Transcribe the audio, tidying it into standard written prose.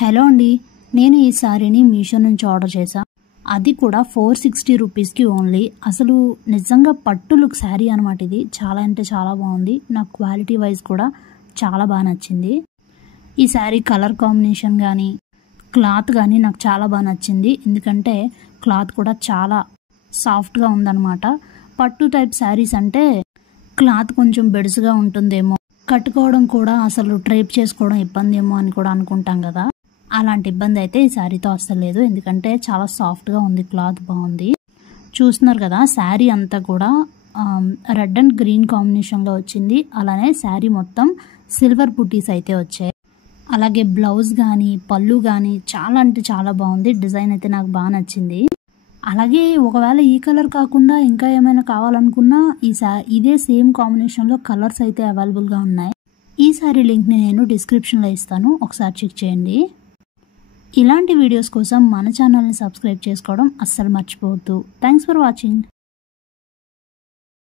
Hello అండి, నేను ఈ శారీని మీషో నుంచి ఆర్డర్ చేశా. అది కూడా 460 రూపీస్కి ఓన్లీ. అసలు నిజంగా పట్టు లుక్ శారీ అనమాట. ఇది చాలా అంటే చాలా బాగుంది. నాకు క్వాలిటీ వైజ్ కూడా చాలా బాగా నచ్చింది. ఈ శారీ కలర్ కాంబినేషన్ కానీ క్లాత్ కానీ నాకు చాలా బాగా నచ్చింది. ఎందుకంటే క్లాత్ కూడా చాలా సాఫ్ట్గా ఉందన్నమాట. పట్టు టైప్ శారీస్ అంటే క్లాత్ కొంచెం బెడుసుగా ఉంటుందేమో, కట్టుకోవడం కూడా అసలు డ్రైప్ చేసుకోవడం ఇబ్బంది ఏమో అని కూడా అనుకుంటాం కదా. అలాంటి ఇబ్బంది అయితే ఈ శారీతో అస్సలు లేదు. ఎందుకంటే చాలా సాఫ్ట్గా ఉంది, క్లాత్ బాగుంది. చూస్తున్నారు కదా, శారీ అంతా కూడా రెడ్ అండ్ గ్రీన్ కాంబినేషన్లో వచ్చింది. అలానే శారీ మొత్తం సిల్వర్ బుటీస్ అయితే వచ్చాయి. అలాగే బ్లౌజ్ కానీ పళ్ళు కానీ చాలా అంటే చాలా బాగుంది. డిజైన్ అయితే నాకు బాగా నచ్చింది. అలాగే ఒకవేళ ఈ కలర్ కాకుండా ఇంకా ఏమైనా కావాలనుకున్నా ఇదే సేమ్ కాంబినేషన్లో కలర్స్ అయితే అవైలబుల్గా ఉన్నాయి. ఈ శారీ లింక్ని నేను డిస్క్రిప్షన్లో ఇస్తాను, ఒకసారి చెక్ చేయండి. ఇలాంటి వీడియోస్ కోసం మన ఛానల్ని సబ్స్క్రైబ్ చేసుకోవడం అస్సలు మర్చిపోవద్దు. Thanks for watching.